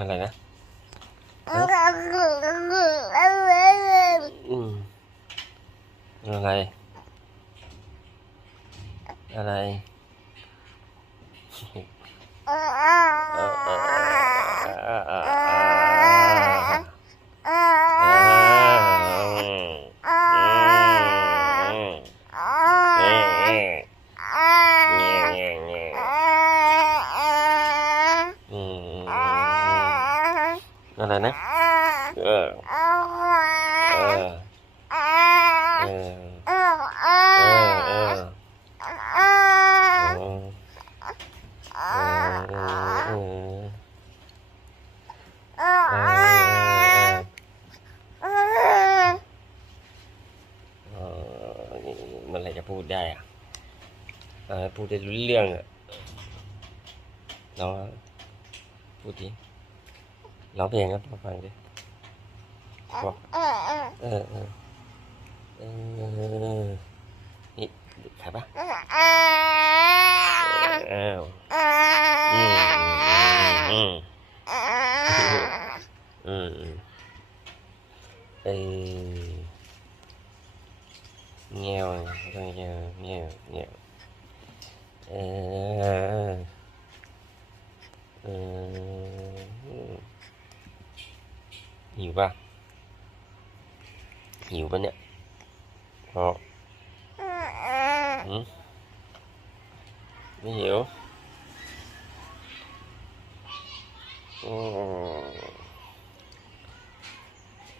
อะไรนะอืมอะไร อะไรเออเออเออเออเอออืม อะไรนะ เออ เออ เออ เออเออเมื่อไรจะพูดได้อะเออพูดได้รู้เรื่องอะลองพูดดิ ร้องเพลงครับมาฟังดิบอกเออเออเออนี่ใครปะอ้าวอืมอืมอืมอืมเออเงี้ยวต้องเงี้ยวเงี้ยวเงี้ยวเออเออ nhiều vào nhiều bên ạ họ ừ. Mới hiểu ừ.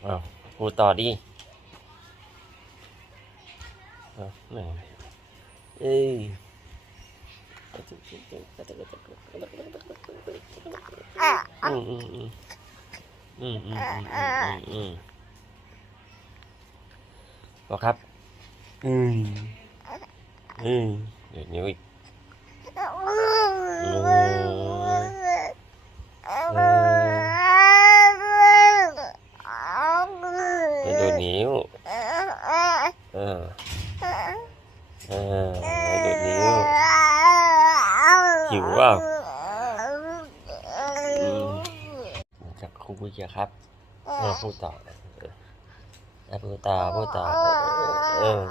Ờ, à, cô tỏ đi ờ, này. Ừ, ừ. ừ, ừ. อืมอืมอืมอืมอืมครับ อืมอืมเดี๋ยวนี้อีกโอ้ไปดูนิ้วเออเอนี้วหิวเปล่า จากครูคุยกันครับเออพูดต่อเออเออพูดต่อพูดต่อเออเออ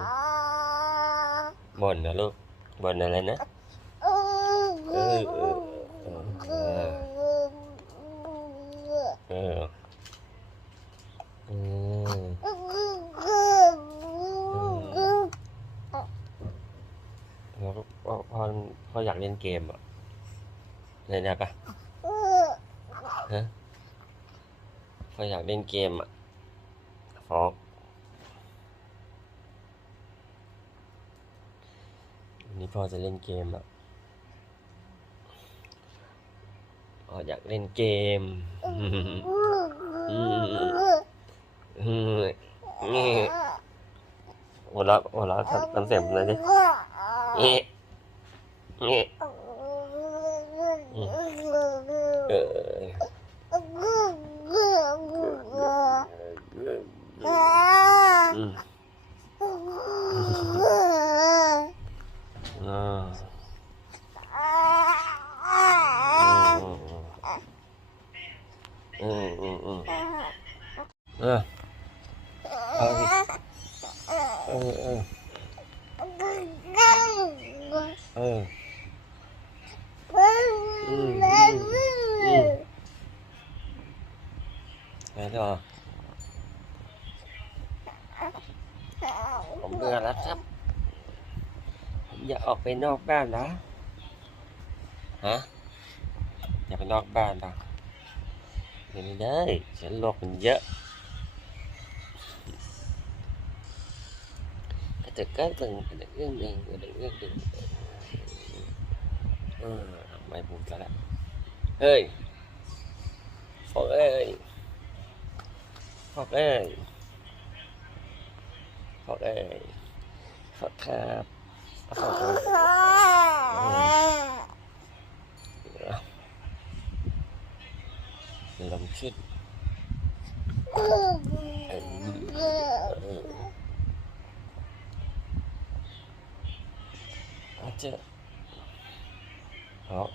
บ่นนะลูกบ่นอะไรนะเออเออเออเออเออแล้วก็พ่อพ่อพ่ออยากเล่นเกมอะเล่นได้ปะฮะ พ่ออยากเล่นเกมอะฟอกวันนี้พ่อจะเล่นเกมอะพ่ออยากเล่นเกมอืมอืมอืมนี่หัวเราะหัวเราะทำเสียงแบบนั้นดินี่นี่เออ อืมอืมอืมเออเอาดิเออเออเอออืมอืมไปต่อผมเบื่อแล้วครับอย่าออกไปนอกบ้านนะฮะอย่าไปนอกบ้านนะ ไม่ได้ฉันโลกมันเยอะกระตึกก็ตึงกระตึกเรื่องหนึ่งกระตึกเรื่องหนึ่งเออไม่พูดแล้วละเฮ้ยฟอกเอ้ยฟอกเอ้ยฟอกเอ้ยฟอกครับฟอก 去。啊，这好。